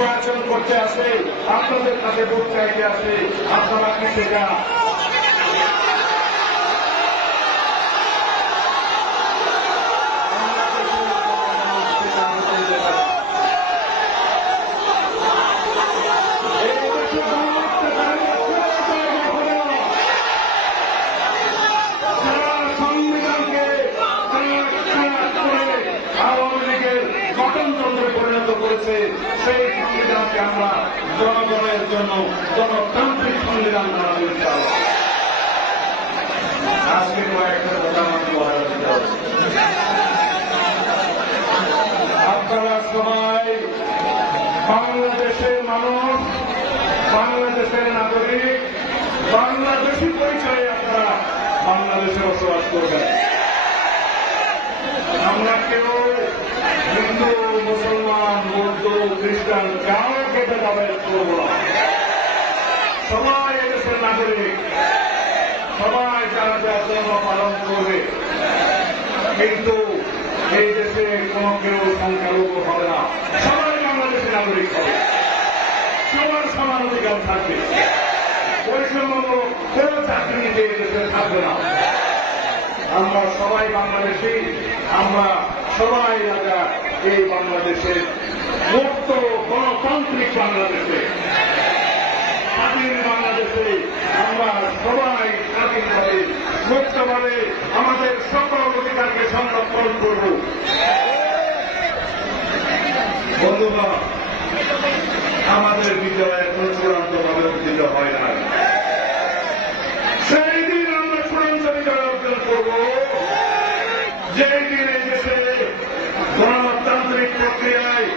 নির্বাচন করতে আসে, আপনাদের কাছে ভোট চাইতে আসে, আপনারা কি সেটা করেছে? সেই সংবিধানকে আমরা জনগণের জন্য গণতান্ত্রিক সংবিধান বানাতে চাই। আজকে কয়েকটা কথা আমাকে বলা হচ্ছে, আপনারা সবাই বাংলাদেশের মানুষ, বাংলাদেশের নাগরিক, বাংলাদেশি পরিচয়ে আপনারা বাংলাদেশে বসবাস করবেন। আমরা কেউ হিন্দু, মুসলমান, বৌদ্ধ, খ্রিস্টান কাউকে ভেদাভেদ করব না। সবাই এদেশের নাগরিক, সবাই যারা যার ধর্ম পালন করবে, কিন্তু এই দেশে কোনো কেউ সংখ্যালঘু হবে না। সবাই বাংলাদেশের নাগরিক হবে, সবার সমান অধিকার থাকবে, বৈষম্য কেউ চাকরি নিতে এই দেশে থাকবে না। আমরা সবাই বাংলাদেশি, আমরা সবাই রাজা এই বাংলাদেশে, মুক্ত গণতান্ত্রিক বাংলাদেশে, স্বাধীন বাংলাদেশে আমরা সবাই স্বাধীনভাবে মুক্তভাবে আমাদের সকল অধিকারকে সংরক্ষণ করব। বন্ধুরা, আমাদের বিজয় এখন চূড়ান্তভাবে অর্জিত হয় না। সেই দিন আমরা চূড়ান্ত বিজয় অর্জন করব যেই দিন এই দেশে গণতান্ত্রিক প্রক্রিয়ায়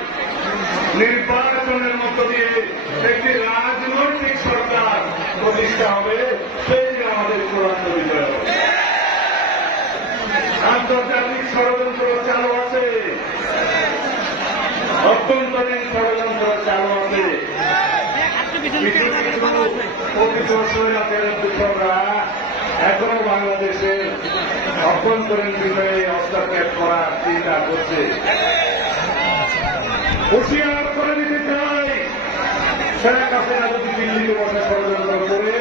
নির্বাচনের মধ্য দিয়ে একটি রাজনৈতিক সরকার প্রতিষ্ঠা হবে। সেই দিন আমাদের চূড়ান্ত বিজয় হবে। আন্তর্জাতিক ষড়যন্ত্র চালু আছে, অভ্যন্তরীণ ষড়যন্ত্র চালু আছে। কিছু কিছু পতিত স্বৈরাচারের দূষকরা এখনো বাংলাদেশের অভ্যন্তরীণ বিষয়ে হস্তক্ষেপ করার চিন্তা করছে। হুঁশিয়ার করে দিতে চাই, শেখ হাসিনা যদি দিল্লিতে বসে ষড়যন্ত্র করে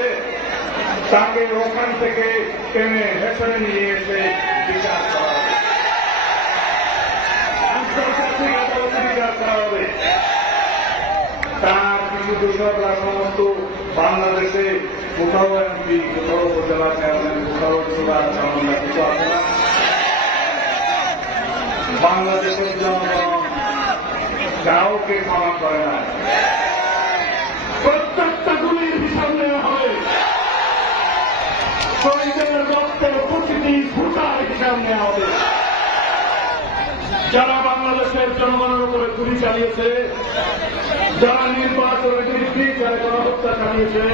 তাকে ওখান থেকে টেনে হেসড়ে নিয়ে এসে বিচার করা হবে, আন্তর্জাতিক আদালতে বিচার করা হবে। তার কিছু দূষকরা সমস্ত বাংলাদেশে কোথাও এমপি, কোথাও উপজেলা চেয়ারম্যান, কোথাও জেলার চেয়ারম্যান, কিছু আছে না। বাংলাদেশের জনগণ কাউকে ক্ষমা করে না। প্রত্যেকটা গুলির হিসাব নেওয়া হবে, শহীদের রক্তের প্রতিটি ফুটার হিসাব নেওয়া হবে। যারা বাংলাদেশের জনগণের উপরে গুলি চালিয়েছে, যারা নির্বাচনের বিরুদ্ধে যারা গণহত্যা চালিয়েছে,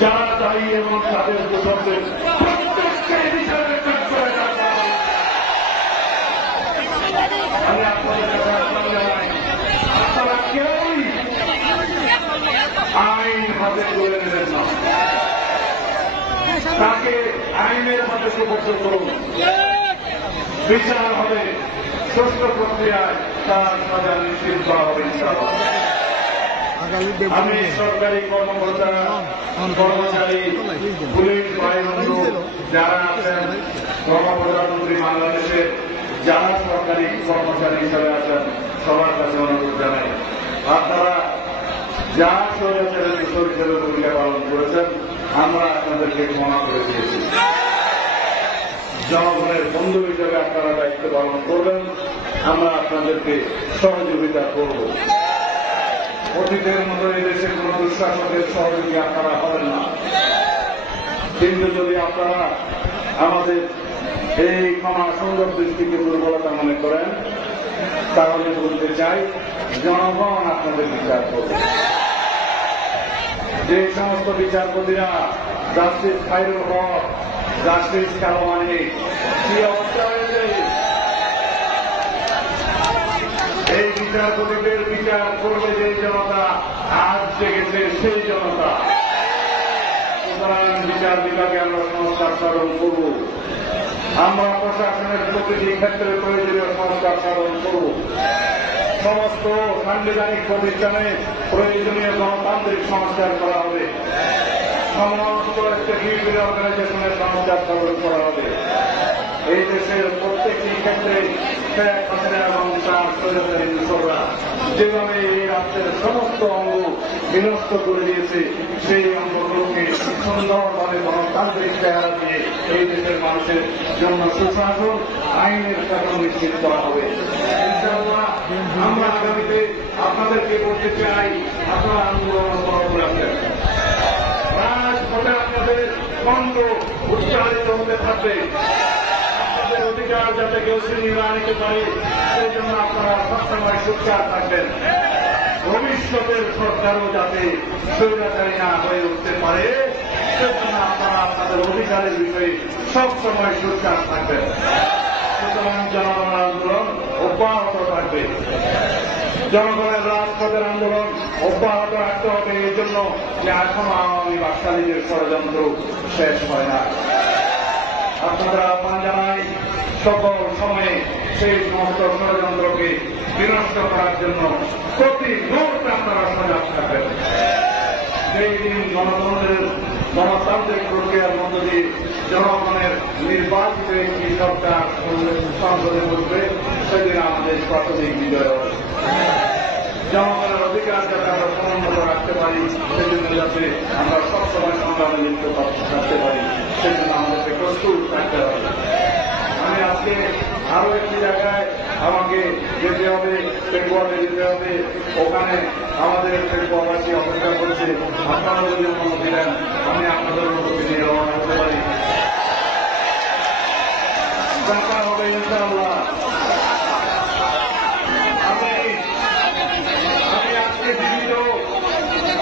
যারা দায়ী এবং তাদের দোষকদের প্রত্যেককে বিচারের কাজ করে রাখা। আমি আপনাদের কাছে আহ্বান জানাই, আপনারা কেউই আইন হাতে তুলে নেবেন না, তাকে আইনের হাতে সুপর্দ করুন। বিচার হবে, সুষ্ঠু প্রক্রিয়ায় তার সাজা নিশ্চিত করা হবে ইনশাআল্লাহ। আমি সরকারি কর্মকর্তা, কর্মচারী, পুলিশ বাহিনী যারা আছেন, কর্মপ্রধানমন্ত্রী বাংলাদেশের যারা সরকারি কর্মচারী হিসাবে আছেন, সবার কাছে অনুরোধ জানাই, আপনারা যা স্বৈরাচারের দূষক হিসেবে ভূমিকা পালন করেছেন, আমরা আপনাদেরকে ক্ষমা করে দিয়েছি। জনগণের বন্ধু হিসেবে আপনারা দায়িত্ব পালন করবেন, আমরা আপনাদেরকে সহযোগিতা করব। অতীতের মতো এই দেশের কোন দুঃশাসনের সহযোগী আপনারা হবেন না। কিন্তু যদি আপনারা আমাদের এই ক্ষমা সুন্দর দৃষ্টিকে দুর্বলতা মনে করেন, তাহলে বলতে চাই, জনগণ আপনাদের বিচার করবে। যে সমস্ত বিচারপতিরা জাস্টিস খায়রুল হক, জাস্টিস কালামানি কি অবস্থা হয়েছে, এই বিচারপতিদের বিচার করবে যে জনতা, আজ জেগেছে সেই জনতা। সুতরাং বিচার বিভাগে আমরা সংস্কার সাধন করব, আমরা প্রশাসনের প্রতিটি ক্ষেত্রে প্রয়োজনীয় সংস্কার সাধন করব। সমস্ত সাংবিধানিক প্রতিষ্ঠানে প্রয়োজনীয় গণতান্ত্রিক সংস্কার করা হবে, সমস্ত এক্সিকিউটিভ অর্গানাইজেশনের সংস্কার সাধন করা হবে। এই দেশের প্রত্যেকটি ক্ষেত্রে শেখ হাসিনা এবং তার স্বৈরাচারী দূষররা যেভাবে এই রাষ্ট্রের সমস্ত অঙ্গ বিনষ্ট করে দিয়েছে, সেই অঙ্গগুলোকে সুন্দরভাবে গণতান্ত্রিক চেহারা দিয়ে এই দেশের মানুষের জন্য সুশাসন, আইনের শাসন নিশ্চিত করা হবে। ইনশাআল্লাহ আমরা আগামীতে আপনাদেরকে বলতে চাই, আপনারা আন্দোলন করে রাখবেন, রাজপথে আপনাদের কণ্ঠ উচ্চারিত হতে থাকবে, আপনাদের অধিকার যাতে কেউ ছিনিয়ে আনতে পারে সেই জন্য আপনারা সবসময় সোচ্চার থাকবেন। ভবিষ্যতের সরকারও যাতে স্বৈরাচারী না হয়ে উঠতে পারে সেজন্য আপনারা আপনাদের অধিকারের বিষয়ে সবসময় সোচ্চার থাকবেন। সুতরাং জনগণের আন্দোলন অব্যাহত থাকবে, জনগণের রাজপথের আন্দোলন অব্যাহত রাখতে হবে। এই জন্য যে এখনো আওয়ামী বাকশালীদের ষড়যন্ত্র শেষ হয় না। আপনারা আহ্বান জানাই সকল সময়ে সেই সমস্ত ষড়যন্ত্রকে বিনষ্ট করার জন্য প্রতি মুহূর্তে আপনারা সজাগ থাকবেন। সেই দিন গণতান্ত্রিক প্রক্রিয়ার মধ্য দিয়ে জনগণের নির্বাচিত একটি সরকার সংসদে বসবে, সেদিন আমাদের প্রাথমিক বিজয় হবে। জনগণের অধিকার যাতে আমরা সমুন্নত রাখতে পারি, সেজন্য যাতে আমরা সবসময় সংগ্রামে লিপ্ত থাকতে পারি, সেজন্য আমাদেরকে প্রস্তুত থাকতে হবে। আমি আজকে আরো একটি জায়গায় আমাকে যেতে হবে, পেটুয়াতে যেতে হবে, ওখানে আমাদের পেটুয়াবাসী অপেক্ষা করছে। আপনারা যদি অনুমতি দেন আমি আপনাদের অনুমতি নিয়ে রওনা হতে পারি। দেখা হবে ইনশাআল্লাহ।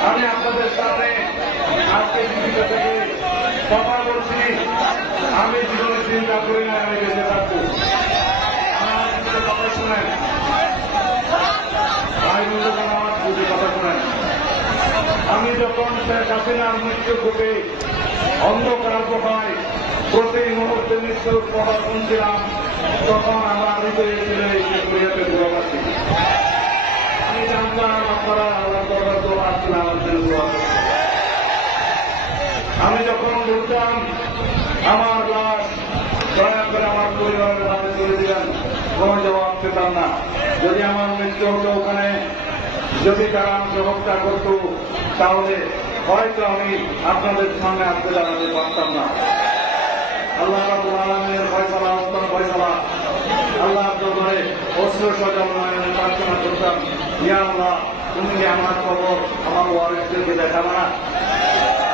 আমি আপনাদের সামনে আজকে জীবিত থেকে কথা বলছি। আমি জীবনে চিন্তা করি না আমি বেঁচে থাকবো। আমার কথা শুনেন, আমার বুঝে কথা শুনেন। আমি যখন শেখ হাসিনার মৃত্যু ঘটে অন্ধকার হয় প্রতি মুহূর্তে মৃত্যুর কথা শুনছিলাম, তখন আমার হৃদয়ে ছিল এই প্রক্রিয়াতে দূরবাসী। আমি জানতাম আপনারা আল্লাহ দরবার তো আসছেন আমার জন্য। আমি যখন বলতাম আমার লাশ দয়া করে আমার পরিবারের হাতে তুলে দিলেন, কোন জবাব পেতাম না। যদি আমার মৃত্যু হতো ওখানে, যদি তারা আমাকে হত্যা করত, তাহলে হয়তো আমি আপনাদের সামনে আসতে জানাতে পারতাম না। আল্লাহ রাব্বুল আলামিনের ফয়সালা উত্তম ফয়সালা, আল্লাহ দরবারে অশ্রু সজল নয়নে প্রার্থনা করতাম, ইয়া আল্লাহ তুমি যে আমার খবর আমার ওয়ারিসদেরকে দেখাবে না,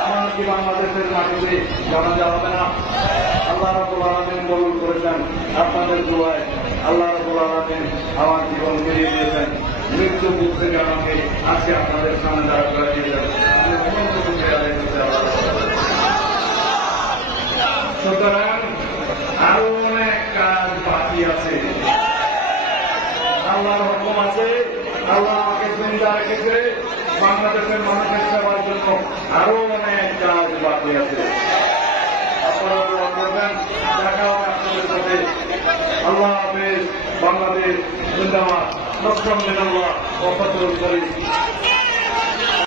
আমার কি বাংলাদেশের মাটিতে জানাজা হবে না? আল্লাহ রাব্বুল আলামিন কবুল করেছেন আপনাদের দোয়ায়। আল্লাহ রাব্বুল আলামিন আমার জীবন ফিরিয়ে দিয়েছেন। মৃত্যু বুঝতে আমাকে আজকে আপনাদের সামনে দাঁড় করে দিয়েছেন। সুতরাং আরো অনেক কাজ বাকি আছে। আল্লাহর হুকুম আছে, আল্লাহ আমাকে চিন্তা রেখেছে বাংলাদেশের মানুষের সেবার জন্য। আরো অনেক কাজ বাকি আছে। আপনারা দোয়া করবেন। দেখা হবে আপনাদের সাথে। আল্লাহ হাফেজ। বাংলাদেশ জিন্দাবাদ। নকশা মিনাল্লাহ ওয়া ফাতহুল করিম।